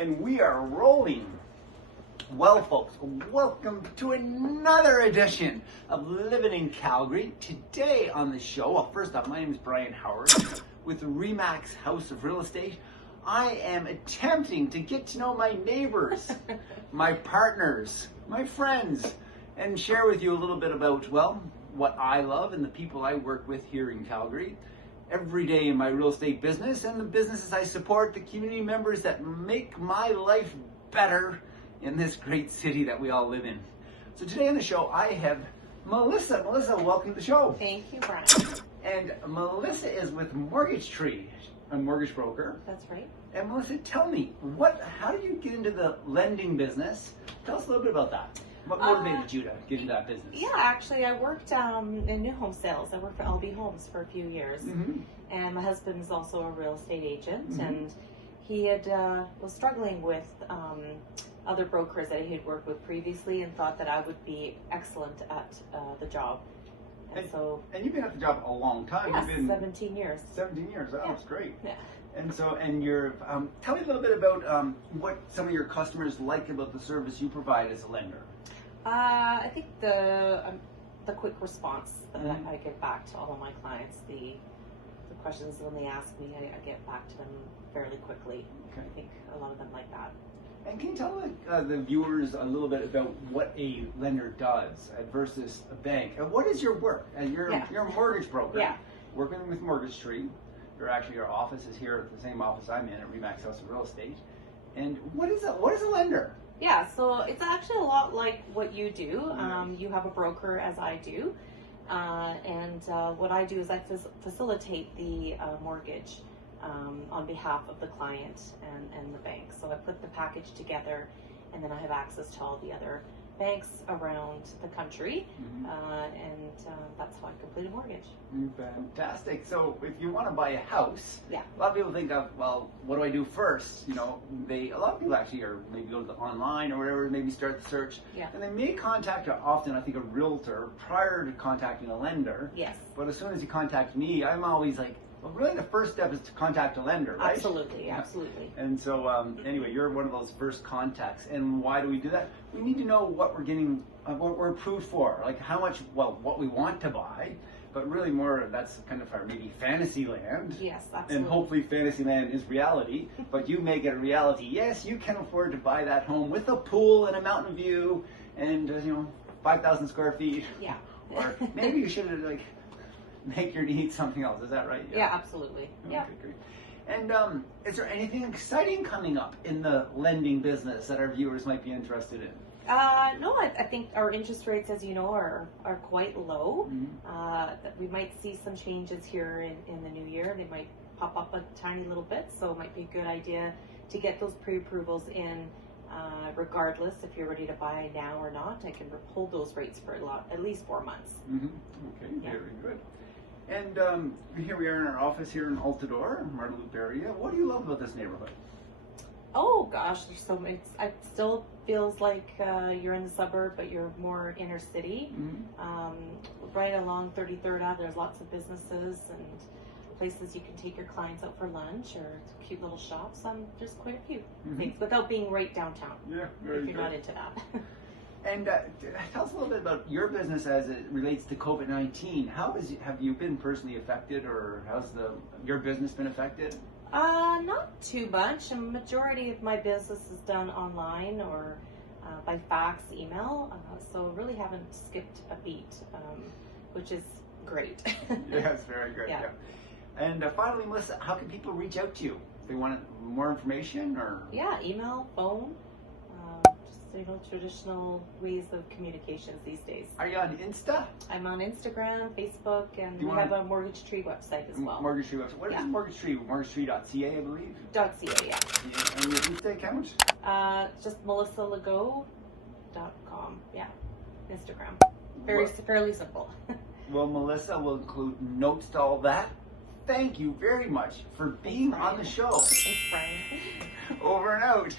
And we are rolling. Well, folks, welcome to another edition of Living in Calgary. Today on the show, well, first off, my name is Bryon Howard with Remax House of Real Estate. I am attempting to get to know my neighbors, my partners, my friends, and share with you a little bit about, well, what I love and the people I work with here in Calgary every day in my real estate business and the businesses I support, the community members that make my life better in this great city that we all live in. So today on the show, I have Melissa. Melissa, welcome to the show. Thank you, Bryon. And Melissa is with Mortgagetree, a mortgage broker. That's right. And Melissa, tell me, how did you get into the lending business? Tell us a little bit about that. What motivated you to get into that business? Yeah, actually, I worked in new home sales. I worked for LB Homes for a few years. Mm-hmm. And my husband is also a real estate agent. Mm-hmm. And he was struggling with other brokers that he had worked with previously and thought that I would be excellent at the job. And you've been at the job a long time. Yes, You've been 17 years. 17 years. Oh, Yeah. that's great. Yeah. And you're, tell me a little bit about what some of your customers like about the service you provide as a lender. I think the quick response that Mm-hmm. I give back to all of my clients, the questions when they ask me, I get back to them fairly quickly. Okay. I think a lot of them like that. And can you tell the viewers a little bit about what a lender does versus a bank? And what is your work? You're a mortgage broker. Yeah. Working with Mortgagetree. Our office is here at the same office I'm in at Remax House of Real Estate. And what is a lender? Yeah, so it's actually a lot like what you do. You have a broker, as I do. And what I do is I facilitate the mortgage on behalf of the client and the bank. So I put the package together, and then I have access to all the other banks around the country, and that's how I complete a mortgage. Fantastic. So if you want to buy a house, Yeah. a lot of people think of, well, what do I do first? You know, a lot of people actually are maybe go to the online or whatever, maybe start the search, Yeah. and they may contact often, I think, a realtor prior to contacting a lender. Yes. But as soon as you contact me, I'm always like, well, really the first step is to contact a lender, right? Absolutely, Yeah. absolutely. And so, anyway, you're one of those first contacts. And why do we do that? We need to know what we're getting, what we're approved for, like how much, well, what we want to buy, but really more, that's kind of our maybe fantasy land. Yes, absolutely. And hopefully fantasy land is reality, but you make it a reality. Yes, you can afford to buy that home with a pool and a mountain view and, 5,000 square feet. Yeah. Or maybe you should like make your needs something else. Is that right? Yeah, absolutely. Okay, Yeah. great. And is there anything exciting coming up in the lending business that our viewers might be interested in? No, I think our interest rates, as you know, are quite low. That we might see some changes here in the new year. They might pop up a tiny little bit, so it might be a good idea to get those pre-approvals in, regardless if you're ready to buy now or not. I can hold those rates for at least 4 months. Okay, Yeah. very good. And here we are in our office here in Altadore, Marda area. What do you love about this neighborhood? Oh gosh, there's so many. It still feels like you're in the suburb, but you're more inner city. Right along 33rd Ave, there's lots of businesses and places you can take your clients out for lunch or cute little shops. Just quite a few things without being right downtown. Yeah, very if you're good. not into that. And tell us a little bit about your business as it relates to COVID-19. Have you been personally affected, or how's your business been affected? Not too much. A majority of my business is done online or by fax, email. So really haven't skipped a beat, which is great. Yes, very good. Yeah. And finally, Melissa, how can people reach out to you if they want more information or? Yeah, email, phone, just traditional ways of communications these days. Are you on Insta? I'm on Instagram, Facebook, and we have a Mortgagetree website as well. Mortgagetree website. What is Mortgagetree? Mortgagetree.ca, I believe. .ca, yeah. And your Insta account? Just melissalegault.com. Yeah, Instagram. Fairly simple. Well, Melissa will include notes to all that. Thank you very much for being on the show. Thanks, Bryon. Over and out.